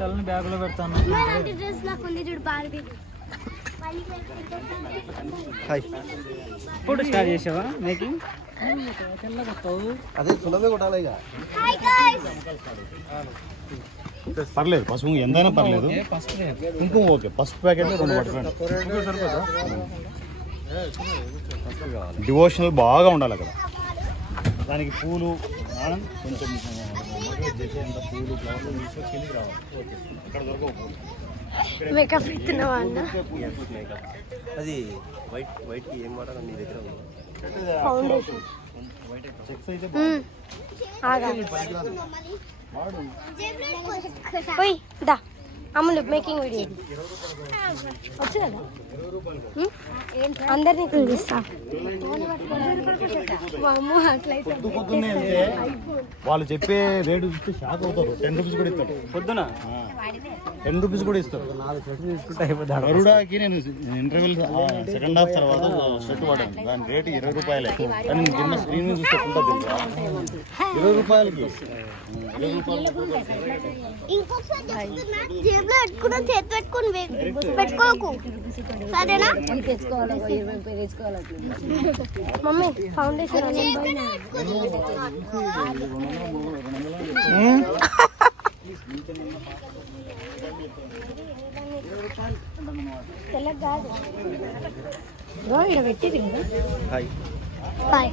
తలని బ్యాగులో పెడతాను. ఇప్పుడు స్టార్ట్ చేసావా మేకింగ్? అదే సులభే కొట్టాలి ఇక. పర్లేదు పసుపు ఎంతైనా పర్లేదు. కుంకుమ ఓకే. పసుపు ప్యాకెట్ 2 పట్టుకోండి. డివోషనల్ బాగా ఉండాలి అక్కడ. దానికి పూలు కొంచెం మోటివేట్ చేసేంత పూలు ఫ్లవర్లు తీసుకొని రావాలి. ఓకే అక్కడ దొరకవు పూలు. మేకప్ ఇస్తున్నావా అన్న? అది వైట్ కి ఏం వాడాలి నీ దగ్గర? ఫౌండేషన్. చెక్స్ అయితే ఓయ్ దా అమ్ములు మేకింగ్ వీడియో వచ్చు కదా, అందరినీ పిలుస్తా. పొద్దున్నే వాళ్ళు చెప్పే రేటు చూస్తే షాక్ అవుతారు. 10 రూపీస్ కూడా ఇస్తాడు పొద్దున. 10 రూపీస్ కూడా ఇస్తారు. గరుడాకి నేను ఇంటర్వ్యూలు సెకండ్ హాఫ్ తర్వాత షర్ట్ వాడాను. దాని రేటు 20 రూపాయలే. కానీ చిన్న స్క్రీన్ మీద చూస్తే ఎంత తెలుసా? 20 రూపాయలకి. జేబులో పెట్టుకున్నా, చేతి పెట్టుకుని పెట్టుకోకు సరేనా? మమ్మీ ఫౌండేషన్ తెల్లగా కాదు ఇక్కడ పెట్టింది కదా. బాయ్.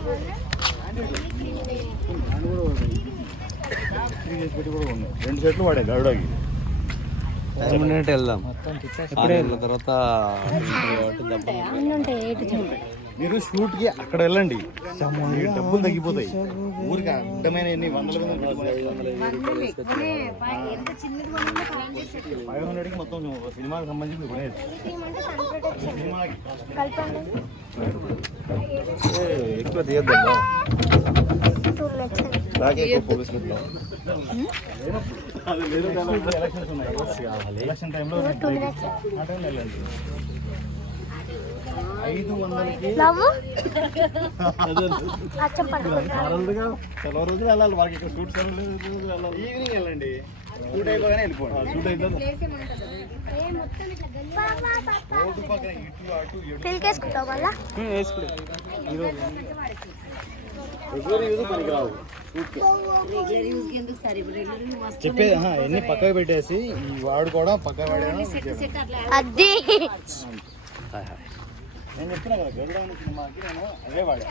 రెండు సెట్లు వాడే గరుడాకి. వెళ్దాం తర్వాత. మీరు షూట్ కి అక్కడ వెళ్ళండి, డబ్బులు తగ్గిపోతాయి. ఊరికి అడ్డమైన ఎన్ని 500కి మొత్తం సినిమాకి సంబంధించి ఎక్కువ తీయద్దా? నాకే ఫోకస్ పెట్టాం. ఎలక్షన్ టైంలో వెళ్ళండి. 500కి సెలవు రోజు వెళ్ళాలి. వాళ్ళకి ఇక్కడ షూట్ సెలవు వెళ్ళాలి. ఈవినింగ్ వెళ్ళండి. షూట్ అయిపోగానే వెళ్ళిపోండి. షూట్ అయిపోతుంది. చెప్పేది ఎన్ని పక్కకు పెట్టేసి ఈ వాడు కూడా పక్క వాడే. నేను చెప్తున్నా కదా, గరుడ సినిమాకి నేను అదే వాడా.